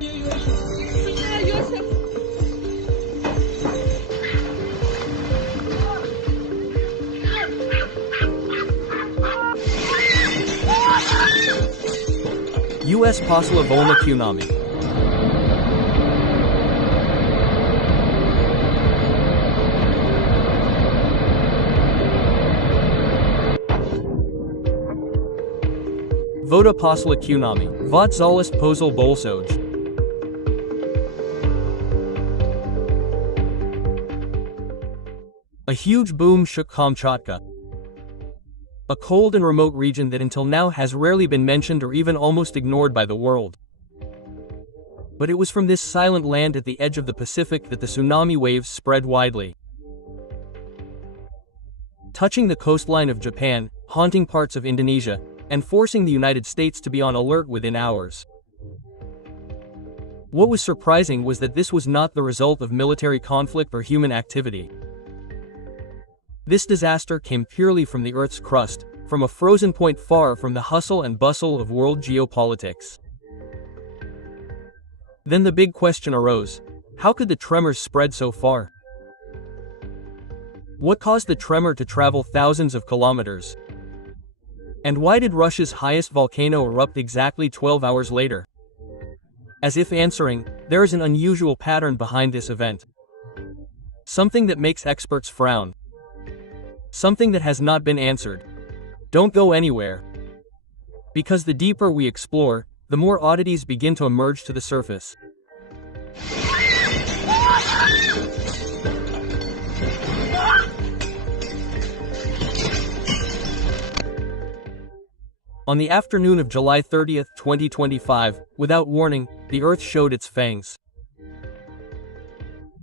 U.S. Polemik tsunami. Voda Polemik tsunami. Vod zalist pozol bolsoj. A huge boom shook Kamchatka, a cold and remote region that until now has rarely been mentioned or even almost ignored by the world. But it was from this silent land at the edge of the Pacific that the tsunami waves spread widely, touching the coastline of Japan, haunting parts of Indonesia, and forcing the United States to be on alert within hours. What was surprising was that this was not the result of military conflict or human activity. This disaster came purely from the Earth's crust, from a frozen point far from the hustle and bustle of world geopolitics. Then the big question arose: how could the tremors spread so far? What caused the tremor to travel thousands of kilometers? And why did Russia's highest volcano erupt exactly 12 hours later? As if answering, there is an unusual pattern behind this event. Something that makes experts frown. Something that has not been answered. Don't go anywhere. Because the deeper we explore, the more oddities begin to emerge to the surface. On the afternoon of July 30, 2025, without warning, the Earth showed its fangs.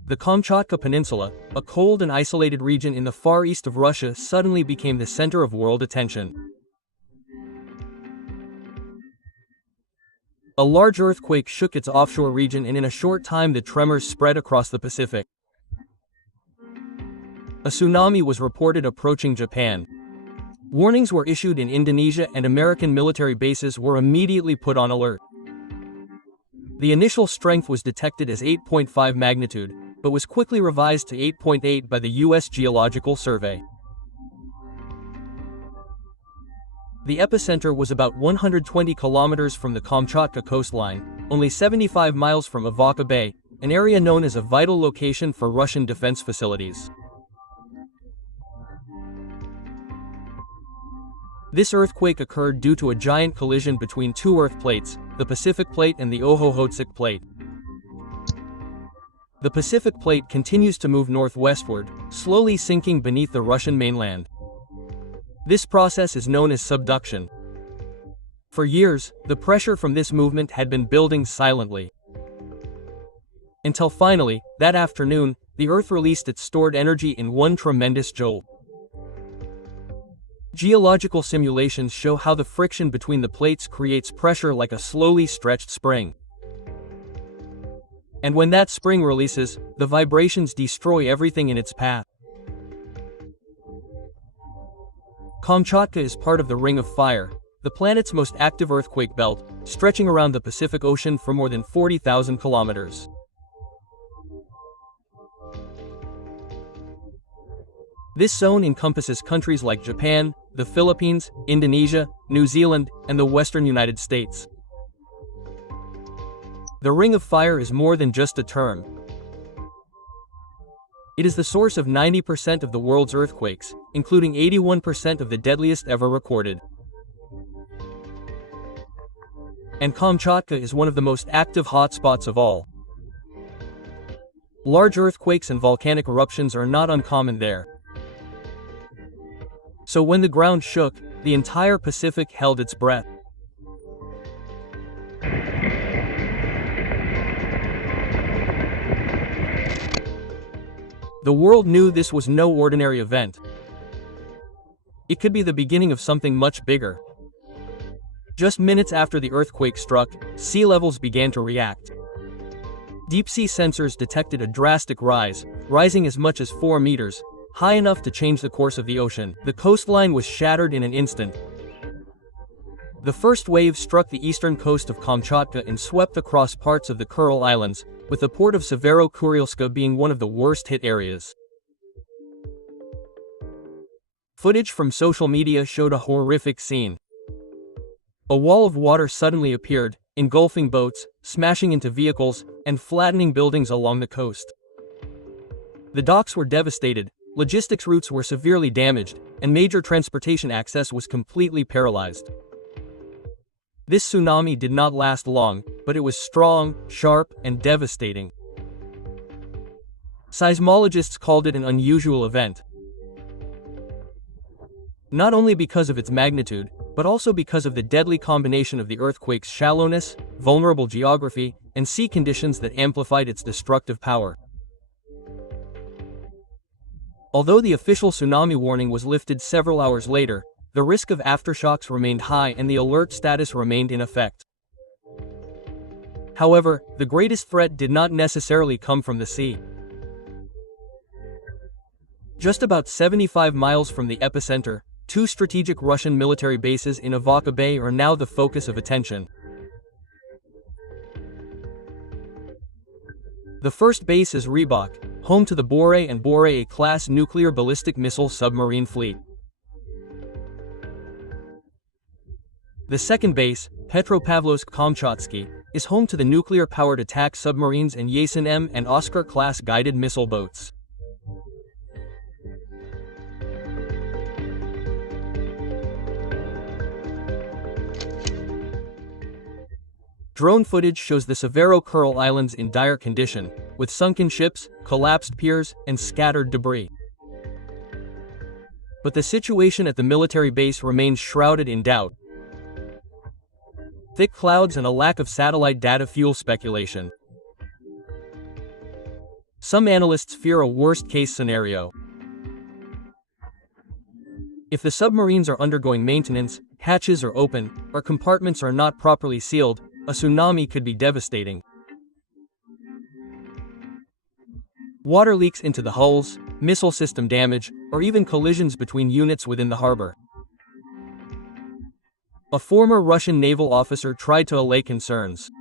The Kamchatka Peninsula, a cold and isolated region in the far east of Russia, suddenly became the center of world attention. A large earthquake shook its offshore region, and in a short time the tremors spread across the Pacific. A tsunami was reported approaching Japan. Warnings were issued in Indonesia, and American military bases were immediately put on alert. The initial strength was detected as 8.5 magnitude, but was quickly revised to 8.8 by the U.S. Geological Survey. The epicenter was about 120 kilometers from the Kamchatka coastline, only 75 miles from Avoca Bay, an area known as a vital location for Russian defense facilities. This earthquake occurred due to a giant collision between two earth plates, the Pacific Plate and the Okhotsk Plate. The Pacific Plate continues to move northwestward, slowly sinking beneath the Russian mainland. This process is known as subduction. For years, the pressure from this movement had been building silently. Until finally, that afternoon, the Earth released its stored energy in one tremendous jolt. Geological simulations show how the friction between the plates creates pressure like a slowly stretched spring. And when that spring releases, the vibrations destroy everything in its path. Kamchatka is part of the Ring of Fire, the planet's most active earthquake belt, stretching around the Pacific Ocean for more than 40,000 kilometers. This zone encompasses countries like Japan, the Philippines, Indonesia, New Zealand, and the western United States. The Ring of Fire is more than just a term. It is the source of 90% of the world's earthquakes, including 81% of the deadliest ever recorded. And Kamchatka is one of the most active hotspots of all. Large earthquakes and volcanic eruptions are not uncommon there. So when the ground shook, the entire Pacific held its breath. The world knew this was no ordinary event. It could be the beginning of something much bigger. Just minutes after the earthquake struck, sea levels began to react. Deep-sea sensors detected a drastic rise, rising as much as 4 meters, high enough to change the course of the ocean. The coastline was shattered in an instant. The first wave struck the eastern coast of Kamchatka and swept across parts of the Kuril Islands, with the port of Severo-Kurilska being one of the worst hit areas. Footage from social media showed a horrific scene. A wall of water suddenly appeared, engulfing boats, smashing into vehicles, and flattening buildings along the coast. The docks were devastated, logistics routes were severely damaged, and major transportation access was completely paralyzed. This tsunami did not last long, but it was strong, sharp, and devastating. Seismologists called it an unusual event. Not only because of its magnitude, but also because of the deadly combination of the earthquake's shallowness, vulnerable geography, and sea conditions that amplified its destructive power. Although the official tsunami warning was lifted several hours later, the risk of aftershocks remained high and the alert status remained in effect. However, the greatest threat did not necessarily come from the sea. Just about 75 miles from the epicenter, two strategic Russian military bases in Avaka Bay are now the focus of attention. The first base is Rybak, home to the Bore and Bore-A-class nuclear ballistic missile submarine fleet. The second base, Petropavlovsk-Kamchatsky, is home to the nuclear-powered attack submarines and Yasin M and Oscar-class guided missile boats. Drone footage shows the Severo-Kuril Islands in dire condition, with sunken ships, collapsed piers, and scattered debris. But the situation at the military base remains shrouded in doubt. Thick clouds and a lack of satellite data fuel speculation. Some analysts fear a worst-case scenario. If the submarines are undergoing maintenance, hatches are open, or compartments are not properly sealed, a tsunami could be devastating. Water leaks into the hulls, missile system damage, or even collisions between units within the harbor. A former Russian naval officer tried to allay concerns.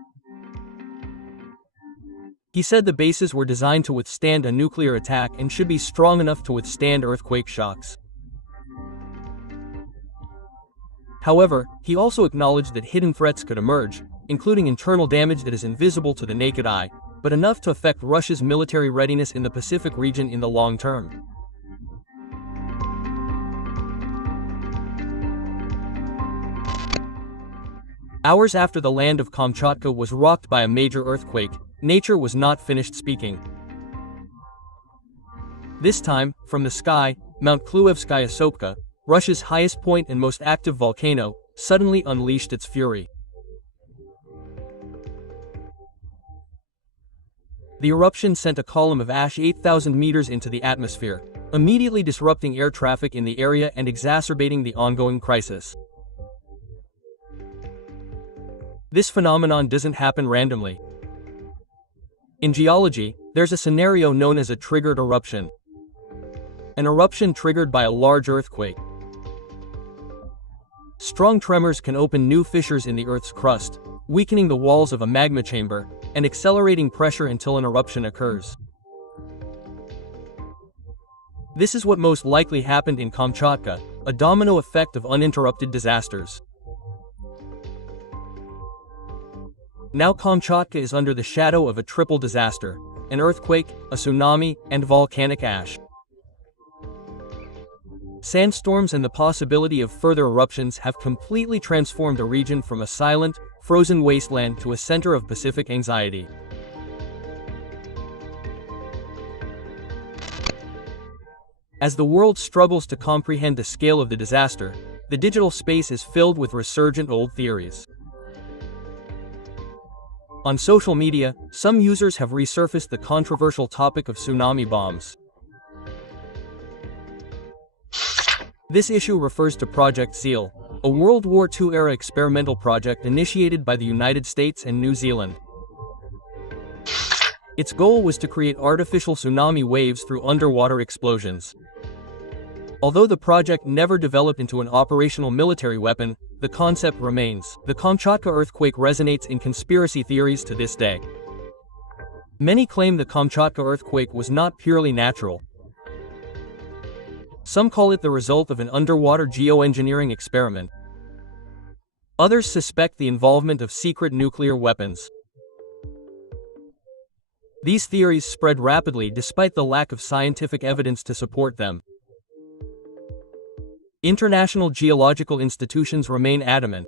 He said the bases were designed to withstand a nuclear attack and should be strong enough to withstand earthquake shocks. However, he also acknowledged that hidden threats could emerge, including internal damage that is invisible to the naked eye, but enough to affect Russia's military readiness in the Pacific region in the long term. Hours after the land of Kamchatka was rocked by a major earthquake, nature was not finished speaking. This time, from the sky, Mount Kluevskaya Sopka, Russia's highest point and most active volcano, suddenly unleashed its fury. The eruption sent a column of ash 8,000 meters into the atmosphere, immediately disrupting air traffic in the area and exacerbating the ongoing crisis. This phenomenon doesn't happen randomly. In geology, there's a scenario known as a triggered eruption. An eruption triggered by a large earthquake. Strong tremors can open new fissures in the Earth's crust, weakening the walls of a magma chamber, and accelerating pressure until an eruption occurs. This is what most likely happened in Kamchatka, a domino effect of uninterrupted disasters. Now Kamchatka is under the shadow of a triple disaster: an earthquake, a tsunami, and volcanic ash. Sandstorms and the possibility of further eruptions have completely transformed the region from a silent, frozen wasteland to a center of Pacific anxiety. As the world struggles to comprehend the scale of the disaster, the digital space is filled with resurgent old theories. On social media, some users have resurfaced the controversial topic of tsunami bombs. This issue refers to Project SEAL, a World War II-era experimental project initiated by the United States and New Zealand. Its goal was to create artificial tsunami waves through underwater explosions. Although the project never developed into an operational military weapon, the concept remains. The Kamchatka earthquake resonates in conspiracy theories to this day. Many claim the Kamchatka earthquake was not purely natural. Some call it the result of an underwater geoengineering experiment. Others suspect the involvement of secret nuclear weapons. These theories spread rapidly despite the lack of scientific evidence to support them. International geological institutions remain adamant.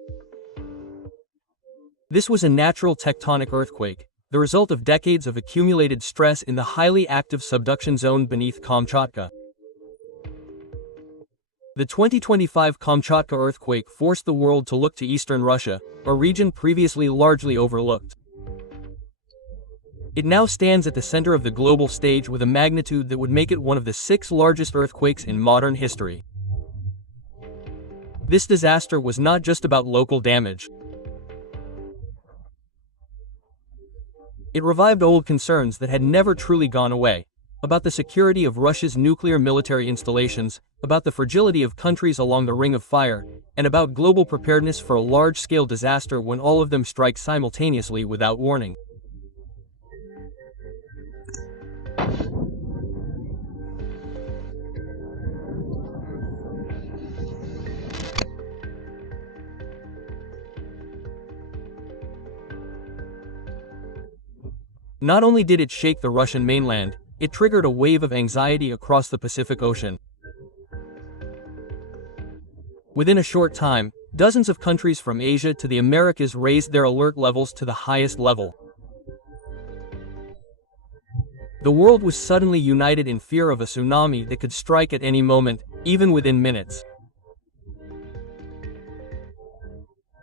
This was a natural tectonic earthquake, the result of decades of accumulated stress in the highly active subduction zone beneath Kamchatka. The 2025 Kamchatka earthquake forced the world to look to eastern Russia, a region previously largely overlooked. It now stands at the center of the global stage with a magnitude that would make it one of the 6 largest earthquakes in modern history. This disaster was not just about local damage. It revived old concerns that had never truly gone away, about the security of Russia's nuclear military installations, about the fragility of countries along the Ring of Fire, and about global preparedness for a large-scale disaster when all of them strike simultaneously without warning. Not only did it shake the Russian mainland, it triggered a wave of anxiety across the Pacific Ocean. Within a short time, dozens of countries from Asia to the Americas raised their alert levels to the highest level. The world was suddenly united in fear of a tsunami that could strike at any moment, even within minutes.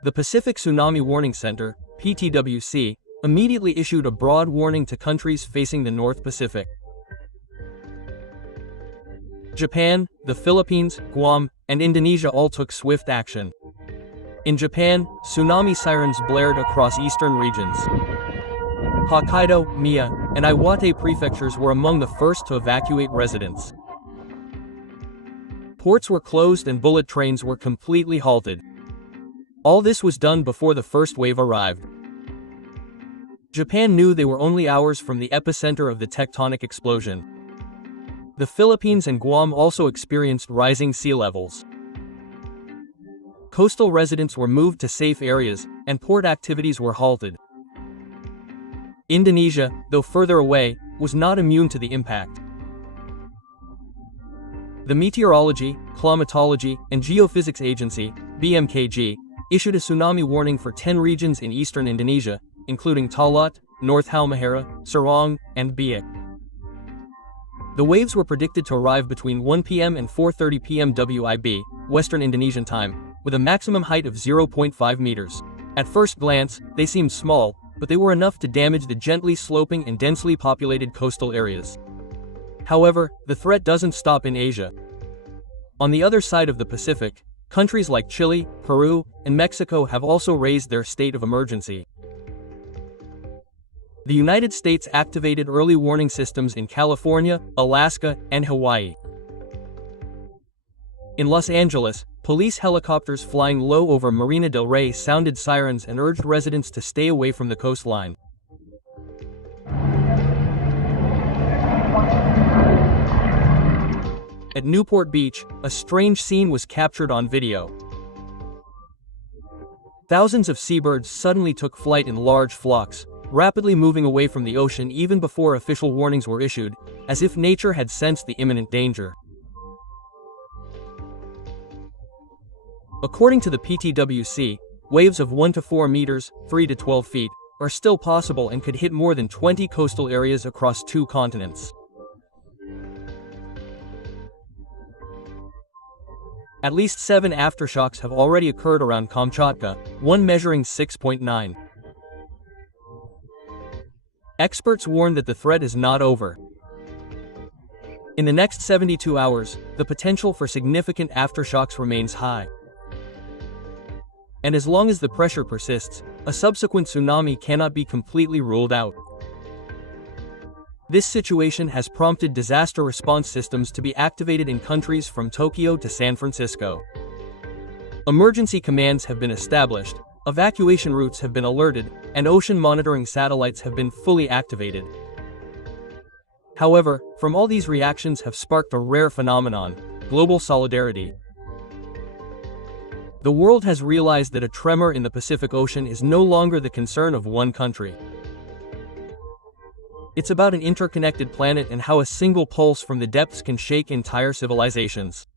The Pacific Tsunami Warning Center, PTWC, immediately issued a broad warning to countries facing the North Pacific. Japan, the Philippines, Guam, and Indonesia all took swift action. In Japan, tsunami sirens blared across eastern regions. Hokkaido, Mie, and Iwate prefectures were among the first to evacuate residents. Ports were closed and bullet trains were completely halted. All this was done before the first wave arrived. Japan knew they were only hours from the epicenter of the tectonic explosion. The Philippines and Guam also experienced rising sea levels. Coastal residents were moved to safe areas, and port activities were halted. Indonesia, though further away, was not immune to the impact. The Meteorology, Climatology, and Geophysics Agency, BMKG, issued a tsunami warning for 10 regions in eastern Indonesia, including Talat, North Halmahera, Sorong, and Biak. The waves were predicted to arrive between 1 p.m. and 4:30 p.m. WIB, Western Indonesian time, with a maximum height of 0.5 meters. At first glance, they seemed small, but they were enough to damage the gently sloping and densely populated coastal areas. However, the threat doesn't stop in Asia. On the other side of the Pacific, countries like Chile, Peru, and Mexico have also raised their state of emergency. The United States activated early warning systems in California, Alaska, and Hawaii. In Los Angeles, police helicopters flying low over Marina del Rey sounded sirens and urged residents to stay away from the coastline. At Newport Beach, a strange scene was captured on video. Thousands of seabirds suddenly took flight in large flocks, rapidly moving away from the ocean even before official warnings were issued, as if nature had sensed the imminent danger. According to the PTWC, waves of 1 to 4 meters, 3 to 12 feet, are still possible and could hit more than 20 coastal areas across 2 continents. At least 7 aftershocks have already occurred around Kamchatka, one measuring 6.9. Experts warn that the threat is not over. In the next 72 hours, the potential for significant aftershocks remains high. And as long as the pressure persists, a subsequent tsunami cannot be completely ruled out. This situation has prompted disaster response systems to be activated in countries from Tokyo to San Francisco. Emergency commands have been established, evacuation routes have been alerted, and ocean monitoring satellites have been fully activated. However, from all these reactions have sparked a rare phenomenon: global solidarity. The world has realized that a tremor in the Pacific Ocean is no longer the concern of one country. It's about an interconnected planet and how a single pulse from the depths can shake entire civilizations.